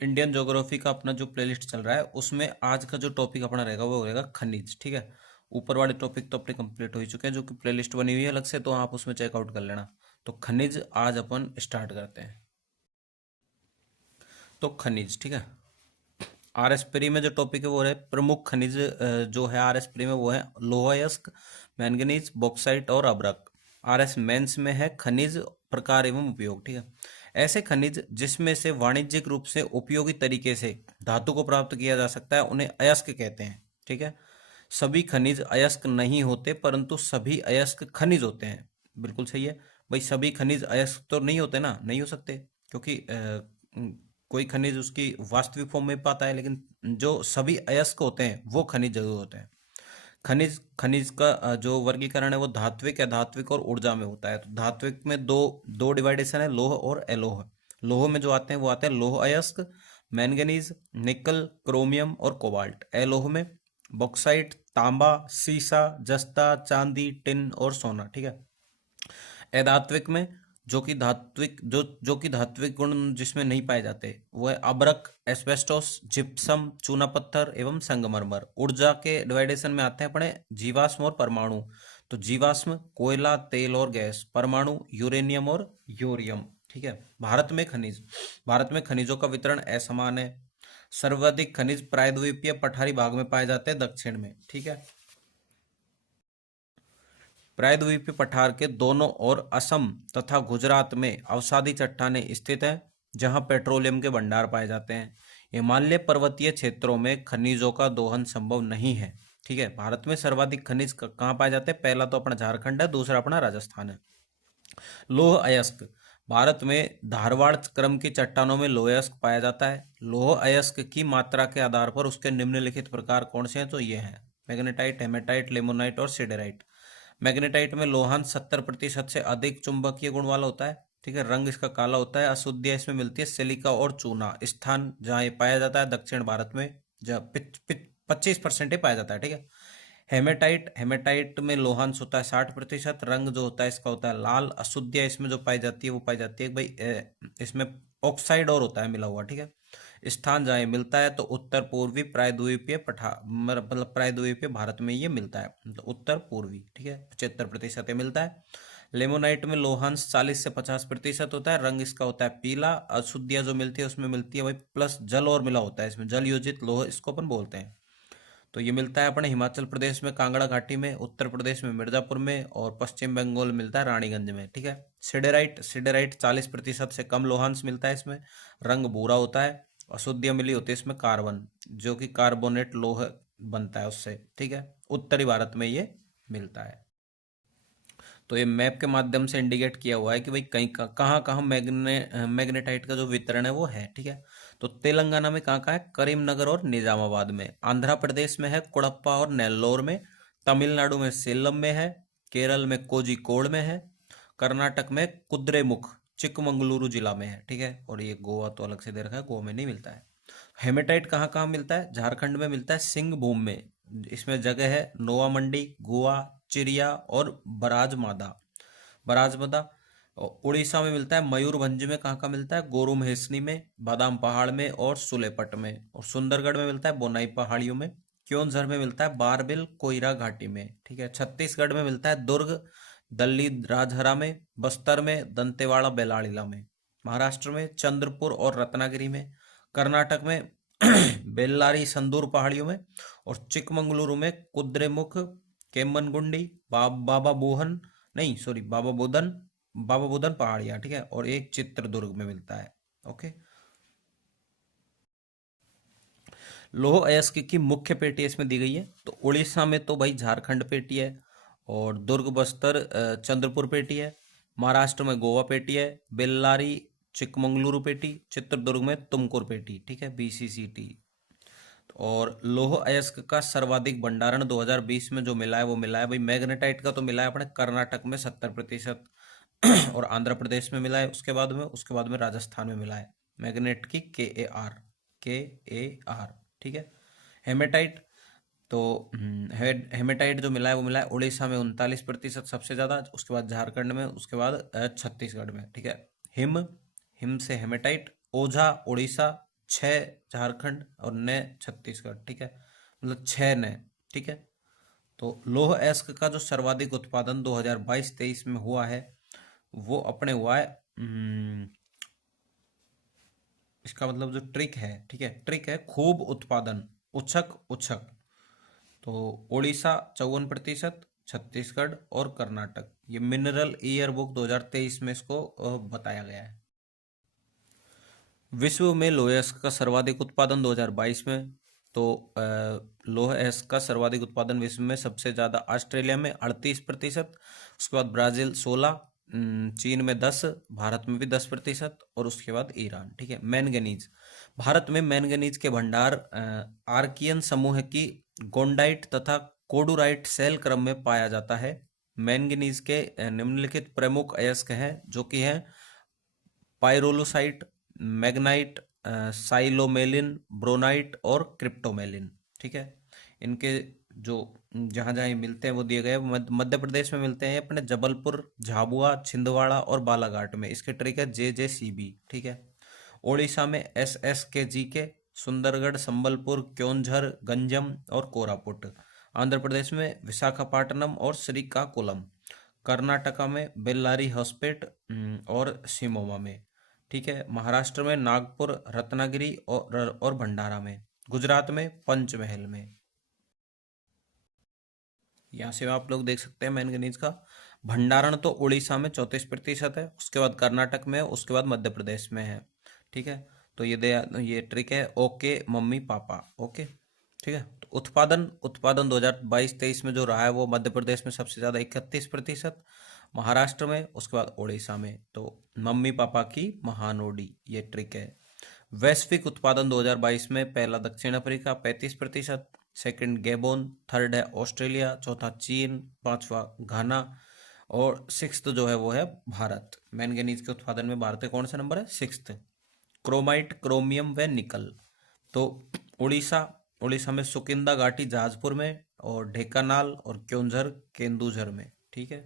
Indian geography का अपना जो प्लेलिस्ट चल रहा है उसमें आज का जो टॉपिक अपना रहेगा वो रहेगा खनिज। ठीक है, ऊपर वाले टॉपिक तो अपने कंप्लीट हो ही चुके हैं, जो कि प्लेलिस्ट बनी हुई है अलग से, तो आप उसमें चेकआउट कर लेना। तो खनिज आज अपन स्टार्ट करते हैं। तो खनिज, ठीक है, आर एस प्री में जो टॉपिक है वो है प्रमुख खनिज। जो है आर एस प्री में वो है लोहा अयस्क, मैंगनीज, बॉक्साइट और अब्रक। आर एस मेंस में है खनिज प्रकार एवं उपयोग। ठीक है, ऐसे खनिज जिसमें से वाणिज्यिक रूप से उपयोगी तरीके से धातु को प्राप्त किया जा सकता है उन्हें अयस्क कहते हैं। ठीक है, सभी खनिज अयस्क नहीं होते परंतु सभी अयस्क खनिज होते हैं। बिल्कुल सही है भाई, सभी खनिज अयस्क तो नहीं होते ना, नहीं हो सकते, क्योंकि कोई खनिज उसकी वास्तविक फॉर्म में पाता है, लेकिन जो सभी अयस्क होते हैं वो खनिज जरूर होते हैं। खनिज खनिज का जो वर्गीकरण है वो धात्विक, अधात्विक और ऊर्जा में होता है। तो धात्विक में दो दो डिवाइडेशन है, लोह और अलोह। लोह में जो आते हैं वो आते हैं लोह अयस्क, मैंगनीज, निकल, क्रोमियम और कोबाल्ट। अलोह में बॉक्साइट, तांबा, सीसा, जस्ता, चांदी, टिन और सोना। ठीक है, अधात्विक में जो कि धात्विक गुण जिसमें नहीं पाए जाते वो है अब्रक, एस्बेस्टोस, जिप्सम, चूना पत्थर एवं संगमरमर। ऊर्जा के डिवाइडेशन में आते हैं अपने जीवाश्म और परमाणु। तो जीवाश्म कोयला, तेल और गैस, परमाणु यूरेनियम और यूरियम। ठीक है, भारत में खनिजों का वितरण असमान है। सर्वाधिक खनिज प्रायद्वीपीय पठारी भाग में पाए जाते हैं, दक्षिण में। ठीक है, प्रायद्वीपीय पठार के दोनों ओर असम तथा गुजरात में अवसादी चट्टानें स्थित हैं, जहां पेट्रोलियम के भंडार पाए जाते हैं। हिमालय पर्वतीय क्षेत्रों में खनिजों का दोहन संभव नहीं है। ठीक है, भारत में सर्वाधिक खनिज कहाँ पाए जाते हैं? पहला तो अपना झारखंड है, दूसरा अपना राजस्थान है। लौह अयस्क, भारत में धारवाड़ क्रम की चट्टानों में लौह अयस्क पाया जाता है। लौह अयस्क की मात्रा के आधार पर उसके निम्नलिखित प्रकार कौन से हैं? तो ये हैं मैग्नेटाइट, हेमेटाइट, लेमोनाइट और सिडेराइट। मैग्नेटाइट में लोहांश 70% से अधिक चुंबकीय गुण वाला होता है। ठीक है, रंग इसका काला होता है। अशुद्धियाँ इसमें मिलती है सिलिका और चूना। स्थान जहाँ ये पाया जाता है दक्षिण भारत में, जहाँ 25% ही पाया जाता है। ठीक है, हेमेटाइट में लोहांश होता है 60%। रंग जो होता है इसका होता है लाल। अशुद्धियाँ इसमें जो पाई जाती है वो पाई जाती है भाई इसमें ऑक्साइड और होता है मिला हुआ। ठीक है, स्थान जहाँ ये मिलता है तो उत्तर पूर्वी प्रायद्वीपीय मतलब प्रायद्वीपीय भारत में ये मिलता है, मतलब उत्तर पूर्वी। ठीक है, 75% ये मिलता है। लेमोनाइट में लोहांश 40 से 50% होता है। रंग इसका होता है पीला। अशुद्धियाँ जो मिलती है उसमें मिलती है भाई प्लस जल और मिला होता है, इसमें जल योजित लोह इसको अपन बोलते हैं। तो ये मिलता है अपने हिमाचल प्रदेश में कांगड़ा घाटी में, उत्तर प्रदेश में मिर्जापुर में, और पश्चिम बंगाल मिलता है रानीगंज में। ठीक है, सिडेराइट 40% से कम लोहांश मिलता है इसमें। रंग भूरा होता है। अशुद्धियाँ मिली होती है इसमें कार्बन, जो कि कार्बोनेट लोह बनता है उससे। ठीक है, उत्तरी भारत में ये मिलता है। तो ये मैप के माध्यम से इंडिकेट किया हुआ है कि भाई कहीं कहाँ कहाँ मैग्नेटाइट का जो वितरण है वो है। ठीक है, तो तेलंगाना में कहाँ कहाँ है? करीमनगर और निजामाबाद में। आंध्र प्रदेश में है कुड़प्पा और नेल्लोर में। तमिलनाडु में सेलम में है। केरल में कोझिकोड में है। कर्नाटक में कुद्रेमुख चिकमंगलुरु जिला में है। ठीक है, और ये गोवा तो अलग से दे रखा है, गोवा में नहीं मिलता है। हेमेटाइट कहाँ कहाँ मिलता है? झारखंड में मिलता है सिंहभूम में। इसमें जगह है नोवा मंडी, गोवा, चिरिया और बराजमदा। और उड़ीसा में मिलता है मयूरभंज में। कहाँ का मिलता है? गोरू महेसनी में, बादाम पहाड़ में और सुलेपट में। और सुंदरगढ़ में मिलता है बोनाई पहाड़ियों में। क्योंझर में मिलता है बारबिल कोयरा घाटी में। ठीक है, छत्तीसगढ़ में मिलता है दुर्ग, दल्ली राजहरा में। बस्तर में दंतेवाड़ा बेलाड़ीला में। महाराष्ट्र में चंद्रपुर और रत्नागिरी में। कर्नाटक में बेल्लारी संदूर पहाड़ियों में। और चिकमंगलुरु में कुद्रेमुख, केम्मनगुंडी, बाबा बोहन, नहीं सॉरी बाबा बुदन पहाड़ियाँ। ठीक है, और एक चित्रदुर्ग में मिलता है। ओके, लौह अयस्क की मुख्य पेटी इसमें दी गई है। तो उड़ीसा में तो भाई झारखंड पेटी है, और दुर्ग बस्तर चंद्रपुर पेटी है। महाराष्ट्र में गोवा पेटी है। बेल्लारी चिकमंगलुरु पेटी। चित्रदुर्ग में तुमकुर पेटी। ठीक है, BCCT। और लौह अयस्क का सर्वाधिक भंडारण 2020 में जो मिला है वो मिला है भाई मैग्नेटाइट का, तो मिला है अपने कर्नाटक में 70%। और आंध्र प्रदेश में मिला है। उसके बाद में राजस्थान में मिला है मैग्नेट की के ए आर। ठीक है, हेमेटाइट तो हेमेटाइट जो मिला है वो मिला है उड़ीसा में 39% सबसे ज़्यादा। उसके बाद झारखंड में, उसके बाद छत्तीसगढ़ में। ठीक है, हिम हिम से हेमेटाइट। ओझा उड़ीसा, 6 झारखंड और नए छत्तीसगढ़, ठीक है, मतलब 6 नए, ठीक है। तो लौह अयस्क का जो सर्वाधिक उत्पादन 2022-23 में हुआ है वो अपने हुआ है, इसका मतलब जो ट्रिक है, ठीक है, ट्रिक है खूब उत्पादन, उछक उछक। तो उड़ीसा 54%, छत्तीसगढ़ और कर्नाटक, ये मिनरल ईयर बुक 2023 में इसको बताया गया है। विश्व में लौह अयस्क का सर्वाधिक उत्पादन 2022 में, तो लौह अयस्क का सर्वाधिक उत्पादन विश्व में सबसे ज़्यादा ऑस्ट्रेलिया में 38%, उसके बाद ब्राज़ील 16, चीन में 10, भारत में भी 10% और उसके बाद ईरान, ठीक है। मैंगनीज, भारत में मैंगनीज के भंडार आर्कियन समूह की गोंडाइट तथा कोडुराइट सेल क्रम में पाया जाता है। मैंगनीज के निम्नलिखित प्रमुख अयस्क हैं जो कि हैं पाइरोलोसाइट, मैग्नाइट, साइलोमेलिन, ब्रोनाइट और क्रिप्टोमेलिन, ठीक है। इनके जो जहाँ जहाँ ये मिलते हैं वो दिए गए हैं। मध्य प्रदेश में मिलते हैं अपने जबलपुर, झाबुआ, छिंदवाड़ा और बालाघाट में। इसके ट्रिक है JJCB, ठीक है। ओडिशा में SSKG के, सुंदरगढ़, संबलपुर, क्योंझर, गंजम और कोरापुट। आंध्र प्रदेश में विशाखापट्टनम और श्रीकाकुलम। कर्नाटका में बेल्लारी हॉस्पेट और शिमोगा में, ठीक है। महाराष्ट्र में नागपुर, रत्नागिरी और भंडारा में। गुजरात में पंचमहल में। यहाँ से आप लोग देख सकते हैं मैंगनीज का भंडारण तो उड़ीसा में 34% है, उसके बाद कर्नाटक में, उसके बाद मध्य प्रदेश में है, ठीक है। तो ये ट्रिक है, ओके मम्मी पापा, ओके, ठीक है। तो उत्पादन उत्पादन 2022-23 में जो रहा है वो मध्य प्रदेश में सबसे ज़्यादा 31%, महाराष्ट्र में, उसके बाद उड़ीसा में। तो मम्मी पापा की महानोडी, ये ट्रिक है। वैश्विक उत्पादन 2022 में पहला दक्षिण अफ्रीका 35%, सेकंड गैबोन, थर्ड है ऑस्ट्रेलिया, चौथा चीन, पांचवा घाना और सिक्स्थ जो है वो है भारत। मैंगनीज के उत्पादन में भारत का कौन सा नंबर है? सिक्स्थ। क्रोमाइट, क्रोमियम व निकल, तो उड़ीसा उड़ीसा में सुकिंदा घाटी जहाजपुर में और ढेकानाल और क्योंझर केंदुझर में, ठीक है।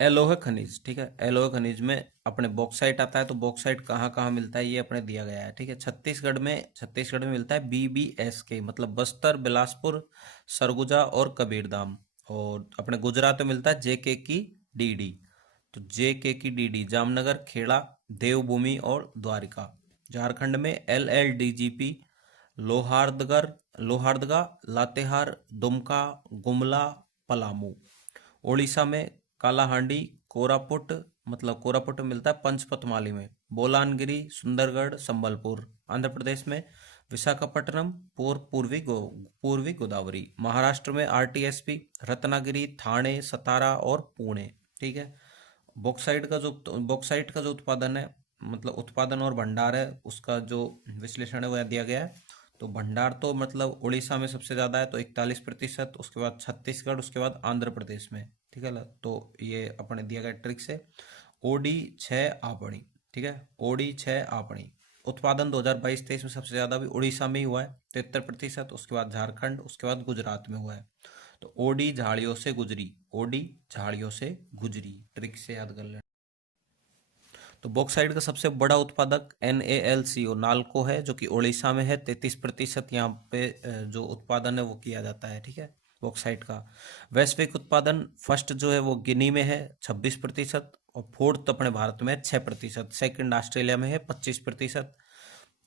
एलोह खनिज, ठीक है, एलोह खनिज में अपने बॉक्साइट आता है। तो बॉक्साइट कहाँ कहाँ मिलता है ये अपने दिया गया है, ठीक है। छत्तीसगढ़ में मिलता है BBSK, मतलब बस्तर, बिलासपुर, सरगुजा और कबीरधाम। और अपने गुजरात में मिलता है JK की DD, तो JK की DD जामनगर, खेड़ा, देवभूमि और द्वारिका। झारखंड में LLDGP लोहारदगा, लातेहार, दुमका, गुमला, पलामू। उड़ीसा में कालाहांडी, कोरापुट, मतलब कोरापुट में मिलता है पंचपतमाली में, बोलानगिरी, सुंदरगढ़, संबलपुर। आंध्र प्रदेश में विशाखापट्टनम, पूर्वी गोदावरी। महाराष्ट्र में RTSP, रत्नागिरी, थाने, सतारा और पुणे, ठीक है। बॉक्साइट का जो उत्पादन है, मतलब उत्पादन और भंडार है, उसका जो विश्लेषण है वह दिया गया है। तो भंडार तो मतलब उड़ीसा में सबसे ज़्यादा है, तो 41%, उसके बाद छत्तीसगढ़, उसके बाद आंध्र प्रदेश में, ठीक है ना। तो ये अपने दिया गया ट्रिक से OD6 आपणी, ठीक है, OD6 आपणी। उत्पादन 2022-23 में सबसे ज़्यादा भी उड़ीसा में ही हुआ है 73%, उसके बाद झारखंड, उसके बाद गुजरात में हुआ है। तो ओडी झाड़ियों से गुजरी, ओडी झाड़ियों से गुजरी, ट्रिक से याद कर लेना। तो बॉक्साइट का सबसे बड़ा उत्पादक NaLCO नाल्को है, जो कि उड़ीसा में है। 33% यहाँ पे जो उत्पादन है वो किया जाता है, ठीक है, बॉक्साइट का। वैश्विक उत्पादन फर्स्ट जो है वो गिनी में है 26%, और फोर्थ अपने भारत में है 6%, सेकंड ऑस्ट्रेलिया में है 25%।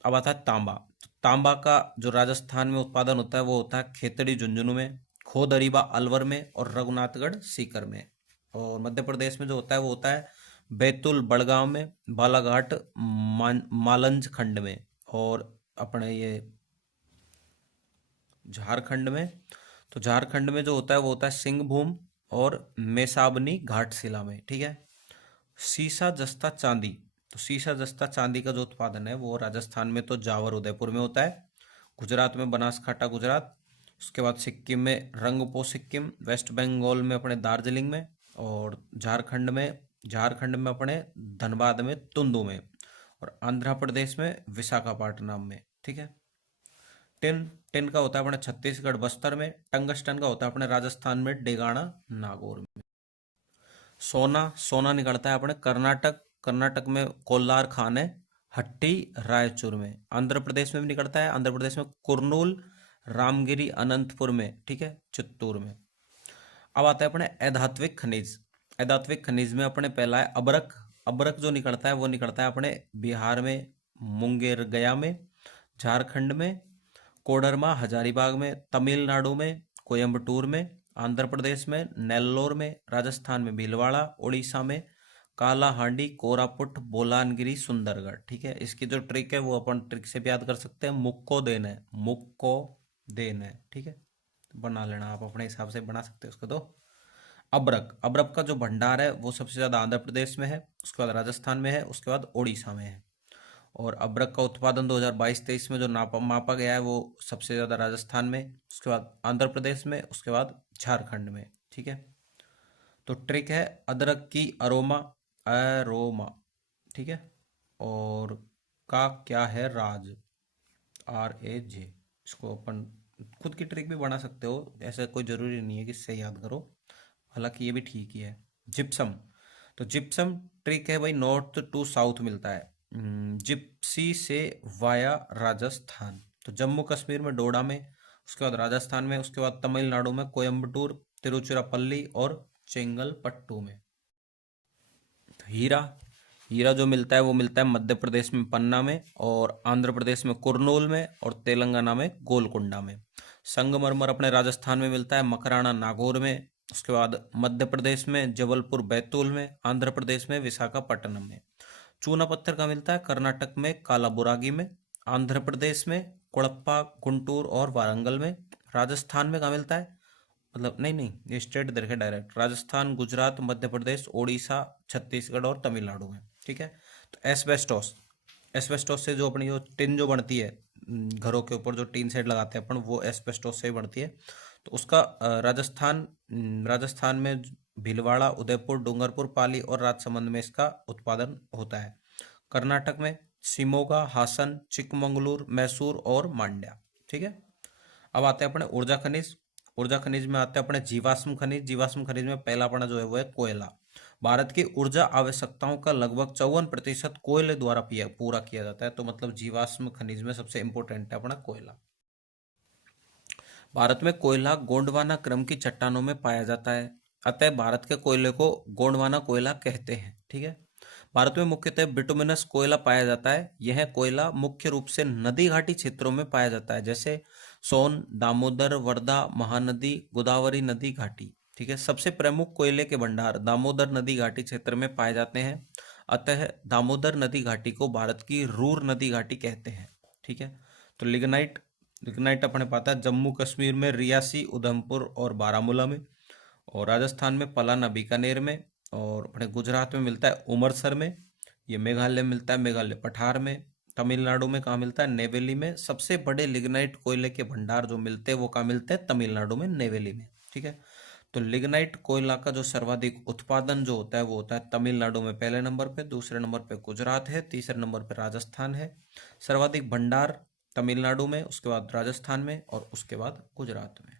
अब आता है तांबा। तो तांबा का जो राजस्थान में उत्पादन होता है वो होता है खेतड़ी झुंझुनू में, खोदरीबा अलवर में और रघुनाथगढ़ सीकर में। और मध्य प्रदेश में जो होता है वो होता है बैतूल बड़गांव में, बालाघाट मालंज खंड में। और अपने ये झारखंड में, तो झारखंड में जो होता है वो होता है सिंहभूम और मेसाबनी घाटशिला में, ठीक है। सीसा जस्ता चांदी, तो सीसा जस्ता चांदी का जो उत्पादन है वो राजस्थान में तो जावर उदयपुर में होता है, गुजरात में बनासकांठा गुजरात, उसके बाद सिक्किम में रंगपो सिक्किम, वेस्ट बंगाल में अपने दार्जिलिंग में, और झारखंड में अपने धनबाद में तुंदू में, और आंध्र प्रदेश में विशाखापट्टनम में, ठीक है। टिन टिन का होता है अपने छत्तीसगढ़ बस्तर में, टंगस्टन का होता है अपने राजस्थान में डेगाना नागौर में। सोना सोना निकलता है अपने कर्नाटक में कोल्लार खान है, हट्टी रायचूर में। आंध्र प्रदेश में भी निकलता है, आंध्र प्रदेश में कुर्नूल, रामगिरी, अनंतपुर में, ठीक है, चित्तूर में। अब आता है अपने अधात्विक खनिज। अधात्विक खनिज में अपने पहला है अबरक। अबरक जो निकलता है वो निकलता है अपने बिहार में, मुंगेर गया में, झारखंड में, कोडरमा हजारीबाग में, तमिलनाडु में कोयम्बटूर में, आंध्र प्रदेश में नेल्लोर में, राजस्थान में भीलवाड़ा, उड़ीसा में कालाहांडी, कोरापुट, बोलानगिरी, सुंदरगढ़। ठीक है, इसकी जो ट्रिक है वो अपन ट्रिक से भी याद कर सकते हैं, मुक्को देन है, मुक्को देन है। ठीक है, बना लेना, आप अपने हिसाब से बना सकते हो उसको। तो अबरक, अबरक का जो भंडार है वो सबसे ज़्यादा आंध्र प्रदेश में है, उसके बाद राजस्थान में है, उसके बाद उड़ीसा में है। और अबरक का उत्पादन 2022-23 में जो मापा गया है वो सबसे ज़्यादा राजस्थान में, उसके बाद आंध्र प्रदेश में, उसके बाद झारखंड में। ठीक है, तो ट्रिक है अदरक की अरोमा, अरोमा। ठीक है, और का क्या है राज, RAJ। इसको अपन खुद की ट्रिक भी बना सकते हो, ऐसा कोई ज़रूरी नहीं है कि इससे याद करो, हालांकि ये भी ठीक ही है। जिप्सम, तो जिप्सम ट्रिक है भाई, नॉर्थ टू साउथ मिलता है, जिप्सी से वाया राजस्थान। तो जम्मू कश्मीर में डोडा में, उसके बाद राजस्थान में, उसके बाद तमिलनाडु में कोयम्बटूर, तिरुचिरापल्ली और चेंगलपट्टू में। तो हीरा, हीरा जो मिलता है वो मिलता है मध्य प्रदेश में पन्ना में, और आंध्र प्रदेश में कुर्नूल में, और तेलंगाना में गोलकुंडा में। संगमरमर अपने राजस्थान में मिलता है मकराना नागौर में, उसके बाद मध्य प्रदेश में जबलपुर बैतूल में, आंध्र प्रदेश में विशाखापट्टनम में। चूना पत्थर का मिलता है कर्नाटक में कालाबुरागी में, आंध्र प्रदेश में कोड़प्पा, गुंटूर और वारंगल में। राजस्थान में कहाँ मिलता है, मतलब नहीं नहीं, ये स्टेट देखे डायरेक्ट, राजस्थान, गुजरात, मध्य प्रदेश, उड़ीसा, छत्तीसगढ़ और तमिलनाडु में। ठीक है, तो एस्बेस्टोस, एस्बेस्टोस से जो अपनी जो टिन जो बनती है, घरों के ऊपर जो टीन सेट लगाते हैं अपन, वो एस्बेस्टोस से ही बनती है। तो उसका राजस्थान में भीलवाड़ा, उदयपुर, डूंगरपुर, पाली और राजसमंद में इसका उत्पादन होता है। कर्नाटक में शिमोगा, हासन, चिकमंगलूर, मैसूर और मांड्या। ठीक है, अब आते हैं अपने ऊर्जा खनिज। ऊर्जा खनिज में आते हैं अपने जीवाश्म खनिज। जीवाश्म खनिज में पहला अपना जो है वो है कोयला। भारत की ऊर्जा आवश्यकताओं का लगभग 54% कोयले द्वारा पूरा किया जाता है। तो मतलब जीवाश्म खनिज में सबसे इंपॉर्टेंट है अपना कोयला। भारत में कोयला गोंडवाना क्रम की चट्टानों में पाया जाता है, अतः भारत के कोयले को गोंडवाना कोयला कहते हैं। ठीक है, भारत में मुख्यतः बिटुमिनस कोयला पाया जाता है। यह कोयला मुख्य रूप से नदी घाटी क्षेत्रों में पाया जाता है, जैसे सोन, दामोदर, वर्धा, महानदी, गोदावरी नदी घाटी। ठीक है, सबसे प्रमुख कोयले के भंडार दामोदर नदी घाटी क्षेत्र में पाए जाते हैं, अतः दामोदर नदी घाटी को भारत की रूर नदी घाटी कहते हैं। ठीक है, तो लिग्नाइट, लिग्नाइट अपने पाता है जम्मू कश्मीर में रियासी, उधमपुर और बारामूला में, और राजस्थान में पलाना, बीकानेर में, और अपने गुजरात में मिलता है उमरसर में। ये मेघालय में मिलता है, मेघालय पठार में। तमिलनाडु में कहाँ मिलता है, नेवेली में। सबसे बड़े लिग्नाइट कोयले के भंडार जो मिलते हैं वो कहाँ मिलते हैं, तमिलनाडु में, नेवेली में। ठीक है, तो लिग्नाइट कोयला का जो सर्वाधिक उत्पादन जो होता है वो होता है तमिलनाडु में पहले नंबर पे, दूसरे नंबर पे गुजरात है, तीसरे नंबर पे राजस्थान है। सर्वाधिक भंडार तमिलनाडु में, उसके बाद राजस्थान में, और उसके बाद गुजरात में।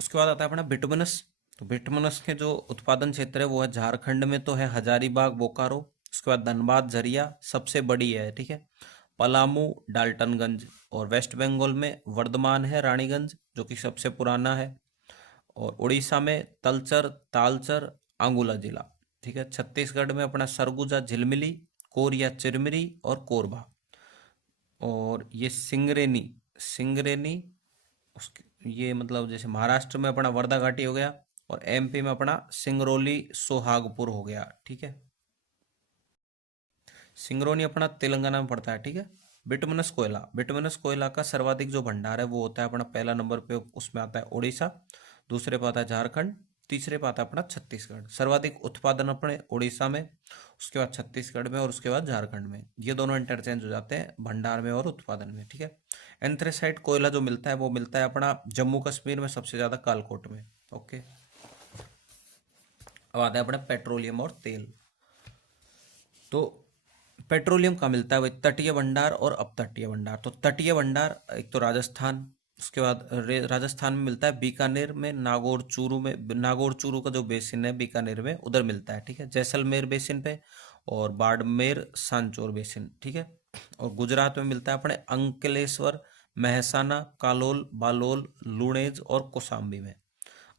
उसके बाद आता है अपना बिटुमिनस। तो बिटुमिनस के जो उत्पादन क्षेत्र है वो है झारखंड में तो है हजारीबाग, बोकारो, उसके बाद धनबाद, झरिया सबसे बड़ी है। ठीक है, पलामू, डाल्टनगंज, और वेस्ट बंगाल में वर्धमान है, रानीगंज जो कि सबसे पुराना है, और उड़ीसा में तलचर, तालचर, आंगुला जिला। ठीक है, छत्तीसगढ़ में अपना सरगुजा, झिलमिली, कोरिया, चिरमिरी और कोरबा, और ये सिंगरेनी, सिंगरेनी उसके ये मतलब जैसे महाराष्ट्र में अपना वर्धा घाटी हो गया, और MP में अपना सिंगरौली, सोहागपुर हो गया। ठीक है, सिंगरौली अपना तेलंगाना में पड़ता है। ठीक है, बिटुमिनस कोयला, बिटुमिनस कोयला का सर्वाधिक जो भंडार है वो होता है अपना पहला नंबर पे, उसमें आता है उड़ीसा, दूसरे पे आता है झारखंड, तीसरे पे आता है अपना छत्तीसगढ़। सर्वाधिक उत्पादन अपने उड़ीसा में, उसके बाद छत्तीसगढ़ में, और उसके बाद झारखंड में। ये दोनों इंटरचेंज हो जाते हैं भंडार में और उत्पादन में। ठीक है, एंथ्रेसाइट कोयला जो मिलता है वो मिलता है अपना जम्मू कश्मीर में सबसे ज्यादा कालकोट में। ओके, अब आता है अपना पेट्रोलियम और तेल। तो पेट्रोलियम कहाँ मिलता है, वही तटीय भंडार और अपतटीय भंडार। तो तटीय भंडार एक तो राजस्थान, उसके बाद राजस्थान में मिलता है बीकानेर में, नागौर चूरू में, नागौर चूरू का जो बेसिन है बीकानेर में उधर मिलता है। ठीक है, जैसलमेर बेसिन पे, और बाड़मेर सांचौर बेसिन, ठीक है। और गुजरात में मिलता है अपने अंकलेश्वर, महसाना, कालोल, बालोल, लुणेज और कौसाम्बी में।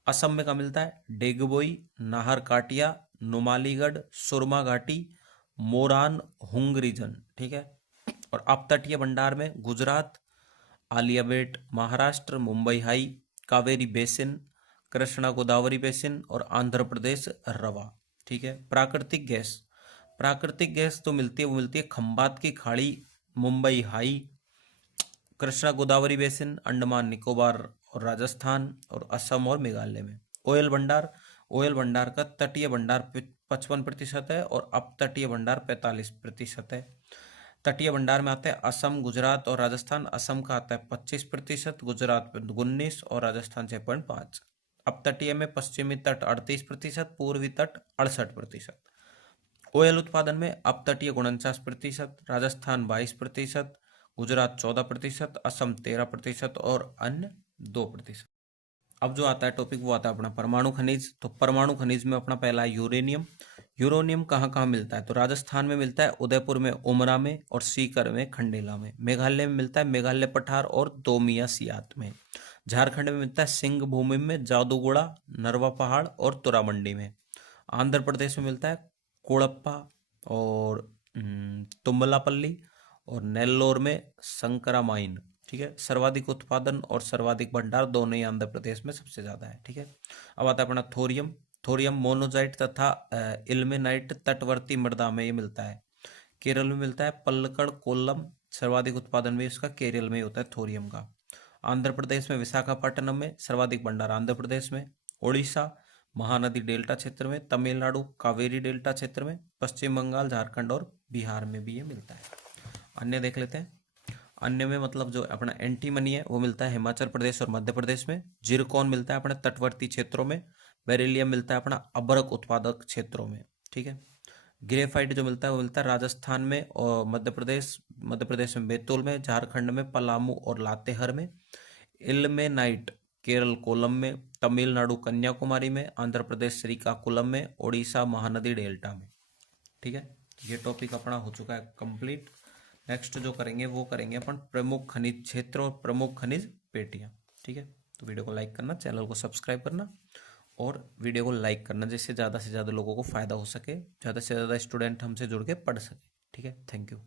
असम में कहाँ मिलता है? डेगबोई, नाहरकाटिया, नुमालीगढ़, सुरमा घाटी, मोरान, हुंग रीजन, ठीक है। और अपतटीय भंडार में Gujarat, Aliabet, Maharashtra, Mumbai high, Kaveri basin, Krishna Godavari basin और आंध्र प्रदेश रवा, ठीक है। प्राकृतिक गैस तो मिलती है, वो मिलती है खंबात की खाड़ी, मुंबई हाई, कृष्णा गोदावरी बेसिन, अंडमान निकोबार और राजस्थान और असम और मेघालय में। ऑयल भंडार का तटीय भंडार 55% है और अपतटीय भंडार 45% है। तटीय भंडार में आते हैं असम, गुजरात और राजस्थान। असम का आता है 25%, गुजरात में 19 और राजस्थान 6.5। अपतटीय में पश्चिमी तट 38%, पूर्वी तट 68%। ऑयल उत्पादन में अपतटीय 49%, राजस्थान 22%, गुजरात 14%, असम 13% और अन्य 2%। अब जो आता है टॉपिक वो आता है अपना परमाणु खनिज। तो परमाणु खनिज में अपना पहला है यूरेनियम। यूरेनियम कहाँ कहाँ मिलता है? तो राजस्थान में मिलता है उदयपुर में, उमरा में और सीकर में, खंडेला में। मेघालय में मिलता है मेघालय पठार और दोमिया सियात में। झारखंड में मिलता है सिंह भूमि में, जादूगोड़ा, नरवा पहाड़ और तुरामंडी में। आंध्र प्रदेश में मिलता है कोड़प्पा और तुम्बलापल्ली और नेल्लोर में संकरा माइन, ठीक है। सर्वाधिक उत्पादन और सर्वाधिक भंडार दोनों ही आंध्र प्रदेश में सबसे ज्यादा है, ठीक है। अब आता है अपना थोरियम। थोरियम मोनोजाइट तथा इल्मेनाइट तटवर्ती मृदा में ये मिलता है। केरल में मिलता है पल्लकड़, कोल्लम। सर्वाधिक उत्पादन भी इसका केरल में ही होता है थोरियम का। आंध्र प्रदेश में विशाखापट्टनम में, सर्वाधिक भंडार आंध्र प्रदेश में। उड़ीसा महानदी डेल्टा क्षेत्र में, तमिलनाडु कावेरी डेल्टा क्षेत्र में, पश्चिम बंगाल, झारखंड और बिहार में भी ये मिलता है। अन्य देख लेते हैं। अन्य में मतलब जो अपना एंटीमनी है वो मिलता है हिमाचल प्रदेश और मध्य प्रदेश में। जिरकॉन मिलता है अपने तटवर्ती क्षेत्रों में। बेरिलियम मिलता है अपना अभ्रक उत्पादक क्षेत्रों में, ठीक है। ग्रेफाइट जो मिलता है वो मिलता है राजस्थान में और मध्य प्रदेश में बैतूल में, झारखंड में पलामू और लातेहर में। इल्मेनाइट केरल कोल्लम में, तमिलनाडु कन्याकुमारी में, आंध्र प्रदेश श्रीकाकुलम में, ओडिशा महानदी डेल्टा में, ठीक है। ये टॉपिक अपना हो चुका है कंप्लीट। नेक्स्ट जो करेंगे वो करेंगे अपन प्रमुख खनिज क्षेत्र और प्रमुख खनिज पेटियां, ठीक है। तो वीडियो को लाइक करना, चैनल को सब्सक्राइब करना और वीडियो को लाइक करना, जिससे ज़्यादा से ज़्यादा लोगों को फायदा हो सके, ज़्यादा से ज़्यादा स्टूडेंट हमसे जुड़ के पढ़ सके, ठीक है। Thank you.